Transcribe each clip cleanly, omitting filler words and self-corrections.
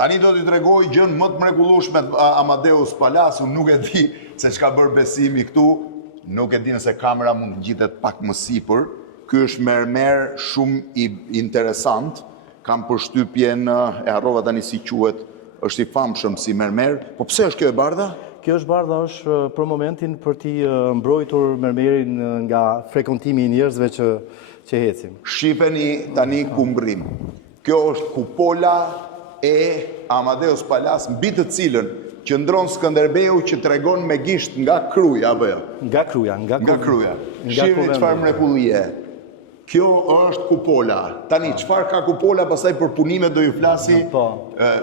Tani do t'i tregoj gjën më të mrekullueshme Amadeus Palasu, nuk e di se çka bër Besimi këtu, nuk e di nëse kamera mund të ngjitet pak më sipër. Ky është mermer shumë i interesant, kam përshtypjen, e harrova tani si quhet, është i famshëm si mermer, po pse është kjo e bardha? Kjo është bardha është për momentin për t'i mbrojtur mermerin nga frekuentimi i njerëzve që ecin. Shifeni tani ku mbrim. Kjo është kupola e Amadeus Palas, mbi të cilën qëndron Skënderbeu që tregon me gisht nga Kruja, apo jo? Nga Kruja, nga Kruja. Shihni çfarë mrekullie. Kjo është kupola. Tani, çfarë ka kupola, pastaj për punimet do ju flasi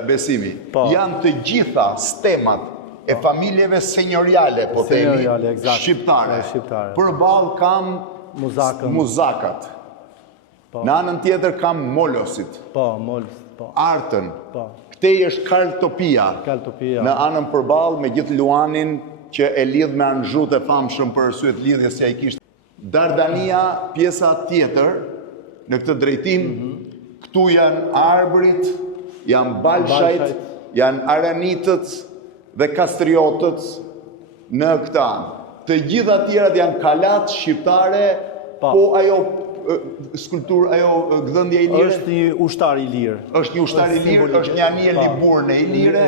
Besimi. Janë të gjitha stemat e familjeve senjoriale, po themi, shqiptare. Përballë kam muzakat. Në anën tjetër kam molosit. Artën. Këtej është Karltopia. Në anën përballë me gjithë Luanin që e lidh me Anxhut e famshëm për arsye të lidhjes që ai kishte. Dardania, pjesa tjetër, në këtë drejtim, këtu janë arbrit, janë balshajt, janë aranitët dhe kastriotët në këtë anë. Të gjitha tjerat janë kalat shqiptare, po ajo skulptur, ajo gdhëndja i lirë? Është një ushtar i lirë. Është një ushtar i lirë, është një anije liburne i lirë,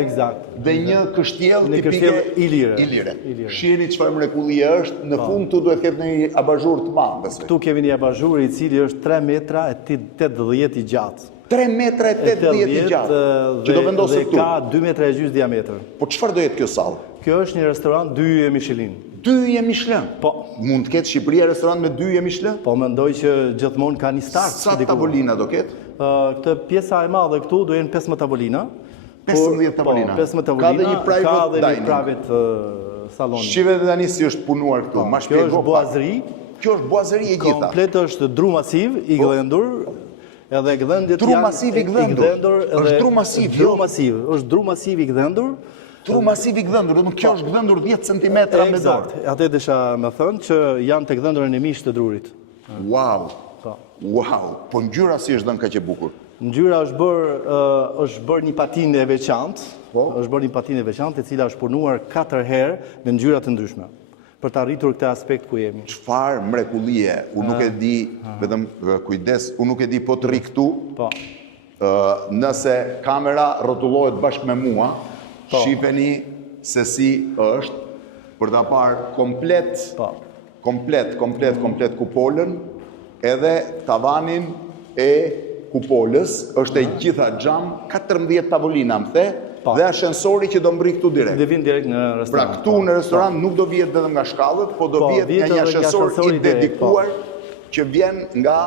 dhe një kështjell tipike i lirë. Shihni çfarë mrekullie është, në fund këtu duhet ketë një abazhur të madh, besoj. Këtu kemi një abazhur i cili është 3 metra e 80 i gjatë. 3 metra e 80 i gjatë, që do vendosë këtu. Dhe ka 2 metra e gjysmë diametër. Po çfarë do jetë kjo sallë? Kjo është një restorant 2 yje Michelin. 2 yje Michelin? Po. Mund të ketë Shqipëria restorant me 2 yje Michelin? Po mendoj që gjithmonë ka një start. Sa tavolina do ketë? Këtë pjesa e madhe këtu do jenë 15 tavolina. 15 tavolina. 15 tavolina. Ka dhe një private salon. Shqive dhe tani si është punuar këtu. Kjo është boazëri. Kjo është boazëri e gjitha. Komplet është dru masiv i gdhendur. Edhe gdhendjet janë... Dru masiv i gdhendur? është dru masiv, jo? Është dru masiv i gdhendur. Dru masiv i gdhendur, dhe më kjo është gdhendur 10 cm me dorë. Eksakt, atë desha me thënë që janë të gdhendurën e mishë të drurit. Wow, po ngjyra si është dhënë kaq e bukur? Ngjyra është bërë një patinë e veçantë, është bërë një patinë e veçantë e cila është punuar 4 herë me ngjyra të ndryshme, për të arritur këtë aspekt ku jemi. Çfarë mrekullie, unë nuk e di, vetëm kujdes, unë nuk e di po të rri këtu, nëse kamera rrotullohet bashkë me mua, shifeni se si është, për ta parë komplet kupolën, edhe tavanin e kupolës, është e gjitha xham, 14 tavolina më the, dhe ashensori që do mbri këtu direkt. Dhe vin direkt në restorant. Pra këtu në restorant nuk do vihet vetëm nga shkallët, po do vihet nga një ashensor i dedikuar që vjen nga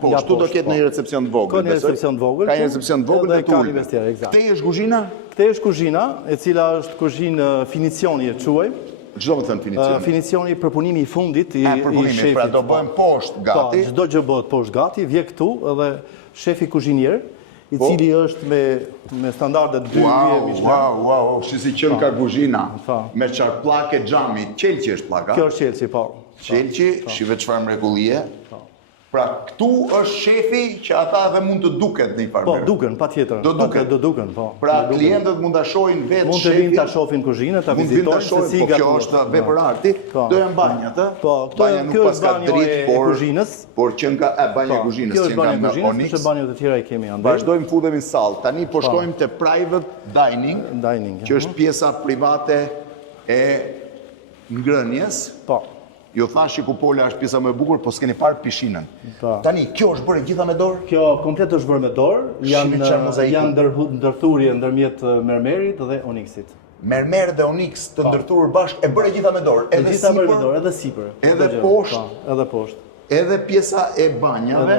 poshtë. Këtu do ketë një recepcion të vogël. Ka një recepcion të vogël. Ka një recepcion të vogël dhe ka një vestiar, eksakt. Këtej është kuzhina? Këtej është kuzhina, e cila është kuzhinë finicioni e quajmë. Çdo më thënë finicioni? Finicioni përpunimi i fundit i shefit. Pra do bëjmë poshtë gati. Çdo gjë bëhet poshtë gati, vje këtu edhe shefi kuzhinier, i cili është me standardet 2 yje Michelin. Wow, si qënë ka kuzhina, me qarë plake xhami, qelqi është plaka? Kjo është qelqi, po. Qelqi, shive çfarë mrekullie. Pra këtu është shefi që ata edhe mund të duket në një farë. Po, duken, patjetër. Do duken, po. Pra klientët mund ta shohin vetë shefin. Mund të vinë ta shohin kuzhinën, ta vizitojnë se si gatuhet. Po kjo është vepër arti. Do janë banjat, ë? Po, kjo është banjo e kuzhinës. Por që nga banja e kuzhinës, që nga me Onyx. Kjo banjot e tjera i kemi andaj. Vazhdojmë futemi në sallë. Tani po shkojmë te private dining, që është pjesa private e ngrënjes. Po. Jo thash që kupola është pjesa më e bukur, po s'keni parë pishinën. Tani, kjo është bërë gjitha me dorë? Kjo komplet është bërë me dorë. Janë ndërthurje ndërmjet mermerit dhe Onyxit. Mermer dhe Onyx të ndërthurur bashkë, e bërë gjitha me dorë? Edhe sipër? Edhe sipër. Edhe poshtë? Edhe poshtë. Edhe pjesa e banjave?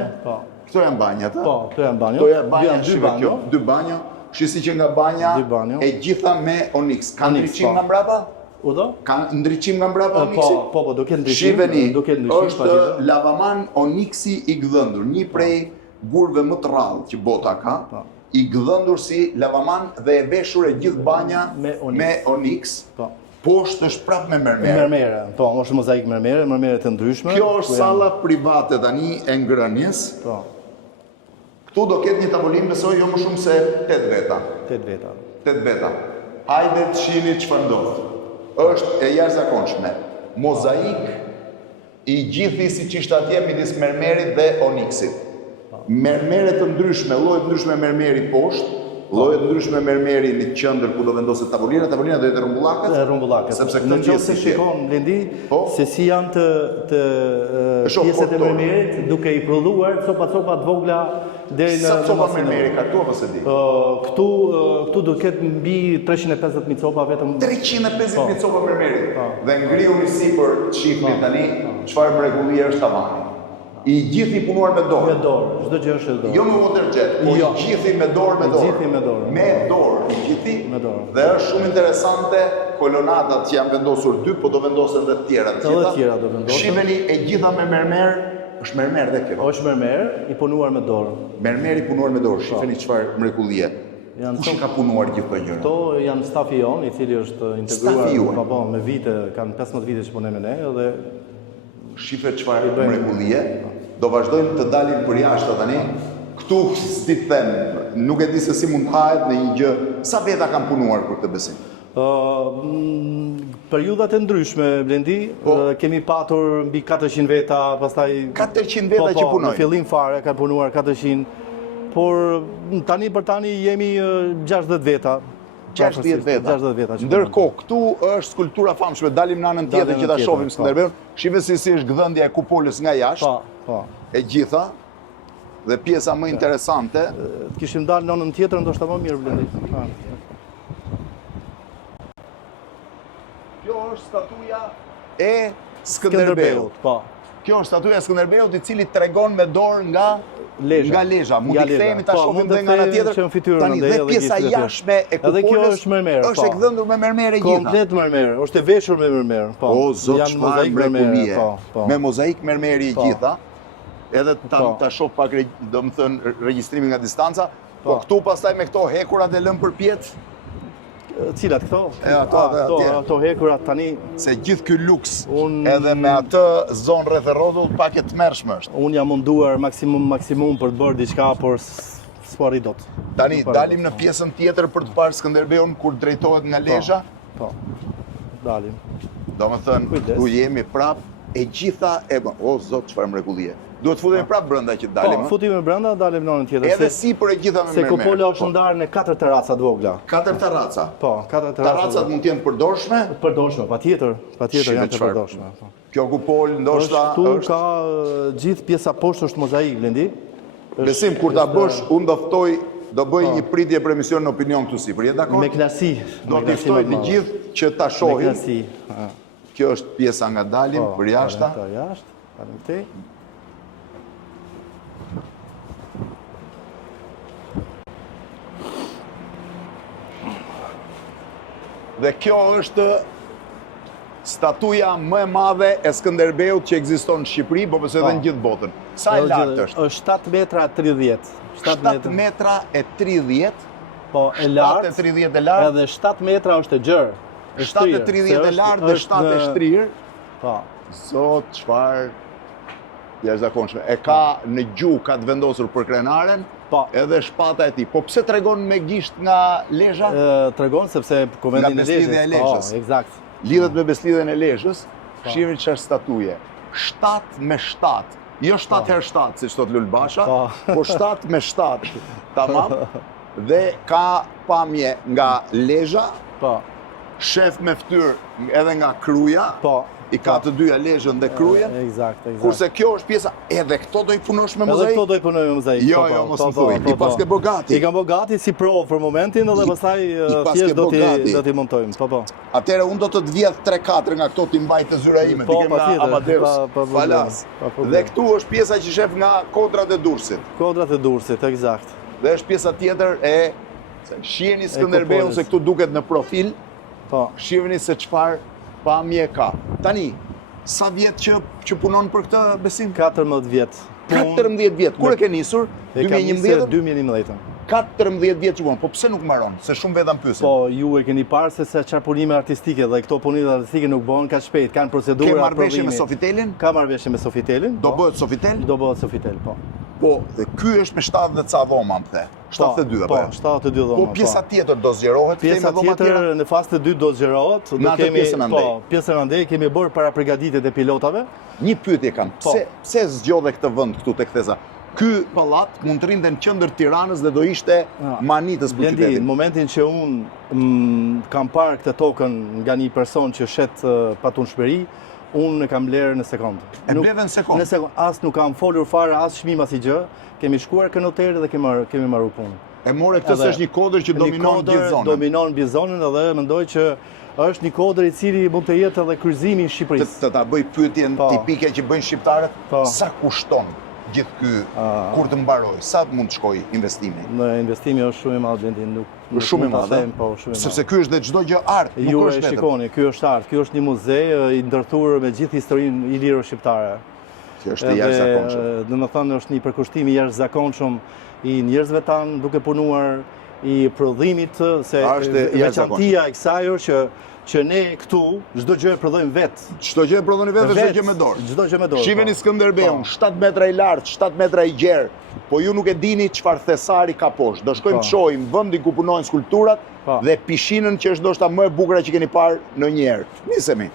Këto janë banjat, Po, këto janë banjat. Këto janë banjat, 2 banjo. Shisi që nga banja e gjitha me Onyx. Ka ndryqim nga mbrapa? Ka ndryqim nga mbrapa Onyxi? Po, do ketë ndryqim. Shiveni, është lavaman Onyxi i gdhëndur, një prej gurve më të rrallë që bota ka, i gdhëndur si lavaman dhe e veshur e gjithë banja me Onyx. Poshtë është prapë me mermerë. Mermerë, po, është mozaik mermerë, mermerë të ndryshme. Kjo është salla private tani e ngrënjes. Këtu do ketë një tavolinë, besoj, jo më shumë se 8 veta. 8 veta. 8 veta. Hajde të shihni çfarë ndodh. Është e jashtëzakonshme. Mozaik i gjithë siç ishte atje midis mermerit dhe oniksit. Mermere të ndryshme, lloje të ndryshme mermeri poshtë, lloje të ndryshme mermeri në qendër ku do vendoset tavolina do jetë rrumbullakët. Sepse këtë pjesë shikon Blendi se si janë të pjesët e mermerit duke i prodhuar copa të vogla deri në sa copa mermeri ka këtu apo se di? Këtu do ketë mbi 350.000 copa vetëm. 350.000 copa mermeri. Dhe ngriuni sipër shihni tani çfarë mrekullie është tavani. I gjithë i punuar me dorë. Me dorë, çdo gjë është me dorë. Jo me waterjet, po i gjithë me dorë. Me dorë. I gjithë me dorë. Dhe është shumë interesante kolonatat që janë vendosur 2, po do vendosen dhe të tjera. Edhe të tjera do vendosen. Shiheni e gjitha me mermer, është mermer dhe kjo. Është mermer i punuar me dorë. Mermer i punuar me dorë. Shiheni çfarë mrekullie. Kush ka punuar gjithë këto gjëra? Kto janë stafi jon, i cili është integruar po me vite, kanë 15 vite që punojnë me ne dhe shifet çfarë mrekullie, do vazhdojnë të dalin për jashtë tani. Këtu s'di të them, nuk e di se si mund të hahet në një gjë. Sa veta kanë punuar për këtë besim? Periudat e ndryshme, Blendi, kemi patur mbi 400 veta, pastaj 400 veta që punojnë. Në fillim fare kanë punuar 400, por tani për tani jemi 60 veta. 60 veta. Ndërkohë, këtu është skulptura famshme, dalim në anën tjetër që ta shohim Skënderbeun. Shihni si është gdhëndja e kupolës nga jashtë. E gjitha. Dhe pjesa më interesante, kishim dalë në anën tjetër, ndoshta më mirë Blendi. Kjo është statuja e Skënderbeut. Kjo është statuja e Skënderbeut, i cili tregon me dorë nga Lezhë. Mund të kthehemi ta shohim edhe nga ana tjetër. Tani dhe pjesa jashtme e kupolës është e gdhëndur me mermer e gjitha. Komplet mermer, është e veshur me mermer. O zot, çfarë mrekullie. Me mozaik mermeri e gjitha. Edhe ta shoh pak, domethënë regjistrimin nga distanca. Po këtu pastaj me këto hekurat e lëm përpjet. Cilat këto? Ato hekurat tani. Se gjithë ky luks, edhe me atë zonë rreth e rrotull, pak e tmerrshme është. Unë jam munduar maksimum për të bërë diçka, por s'po arrit dot. Tani dalim në pjesën tjetër për të parë Skënderbeun kur drejtohet nga Lezhë. Po. Dalim. Domethënë, ku jemi prap e gjitha o zot, çfarë mrekullie. Duhet futemi prapë brenda që dalim. Po, futemi brenda, dalim në anën tjetër. Edhe sipër e gjitha me mermer. Se kupola është ndarë në 4 terraca të vogla. 4 terraca. Po, 4 terraca. Terracat mund të jenë përdorshme? Përdorshme, patjetër janë të përdorshme. Kjo kupol ndoshta është ka gjithë pjesa poshtë është mozaik, Blendi. Besim kur ta bësh, unë do ftoj, do bëj një pritje për emision në opinion këtu sipër. Je dakord? Me knasi. Do t'i ftoj të gjithë që ta shohin. Kjo është pjesa nga dalim për jashta. Dhe kjo është statuja më e madhe e Skënderbeut që ekziston në Shqipëri, po pse edhe në gjithë botën. Sa e lartë është? Është 7 metra 30. 7 metra e 30. Po, e lartë. 7.30 e lartë. Edhe 7 metra është e gjerë. 7.30 e lartë dhe 7 e shtrirë. Po. Zot, çfarë jashtëzakonshme. E ka në gjuhë, ka të vendosur për krenaren, edhe shpata e tij. Po pse tregon me gisht nga Lezhë? Tregon sepse kuvendin e Lezhës. Po, eksakt. Lidhet me beslidhen e Lezhës. Shihni çfarë statuje. 7 me 7. Jo 7 herë 7, siç thot Lul Basha, po 7 me 7. Tamam? Dhe ka pamje nga Lezhë. Po. Shef me fytyrë edhe nga Kruja. Po. I ka të dyja Lezhën dhe Krujen. Eksakt. Kurse kjo është pjesa, edhe këto do i punosh me mozaik? Edhe këto do i punoj me mozaik. Jo, mos më thuaj. Ti pas ke bë gati. I kam bë gati si provë për momentin edhe pastaj thjesht do t'i montojmë. Po. Atëherë unë do të të vjedh 3-4 nga këto ti mbaj të zyra ime. Ti kem nga Amadeus. Falas. Dhe këtu është pjesa që shef nga kodrat e Durrësit. Kodrat e Durrësit, eksakt. Dhe është pjesa tjetër e shihni Skënderbeun se këtu duket në profil. Po. Shihni se çfarë pamje ka. Tani, sa vjet që punon për këtë besim? 14 vjet. 14 vjet. Kur e ke nisur? 2011? 2011. 14 vjet që punon. Po pse nuk mbaron? Se shumë veta mpyesin. Po, ju e keni parë se çfarë punime artistike dhe këto punime artistike nuk bëhen kaq shpejt, kanë procedura. Ke marrëveshje me Sofitelin? Ka marrëveshje me Sofitelin. Do bëhet Sofitel? Do bëhet Sofitel, po. Po, dhe ky është me 70 ca dhoma, më the. 72 apo? Po, 72 dhoma. Po pjesa tjetër do zgjerohet, pjesa tjetër në fazë të dytë do zgjerohet. Në atë pjesën andej. Po, pjesën andej kemi bërë para përgatitjet e pilotave. Një pyetje kam. Pse zgjodhe këtë vend këtu tek Theza? Ky pallat mund të rrinte në qendër Tiranës dhe do ishte manitës për qytetin. Në momentin që unë kam parë këtë tokën nga një person që shet patunshmëri, unë e kam blerë në sekondë. E blerë në sekondë? Në sekondë. As nuk kam folur fare, as çmim as i gjë. Kemi shkuar kë noter dhe kemi marrë punë. E more këtë se është një kodër që dominon gjithë zonën. Dominon gjithë zonën dhe mendoj që është një kodër i cili mund të jetë edhe kryqëzimi i Shqipërisë. Të ta bëj pyetjen tipike që bëjnë shqiptarët, sa kushton gjithë ky kur të mbaroj? Sa mund të shkojë investimi? Investimi është shumë i madh, nuk shumë i madh. Po, shumë i madh. Sepse ky është dhe çdo gjë art, nuk është vetëm. Shikoni, ky është art, ky është një muze i ndërthurur me gjithë historinë iliro shqiptare. Që është i jashtëzakonshëm. Domethënë është një përkushtim i jashtëzakonshëm i njerëzve tanë duke punuar, i prodhimit, se veçantia e kësaj është që ne këtu çdo gjë e prodhojmë vetë. Çdo gjë e prodhoni vetë, çdo gjë me dorë. Çdo gjë me dorë. Shiheni Skënderbeun, 7 metra i lartë, 7 metra i gjerë, po ju nuk e dini çfarë thesari ka poshtë. Do shkojmë të shohim vendin ku punojnë skulpturat dhe pishinën që është ndoshta më e bukur që keni parë ndonjëherë. Nisemi.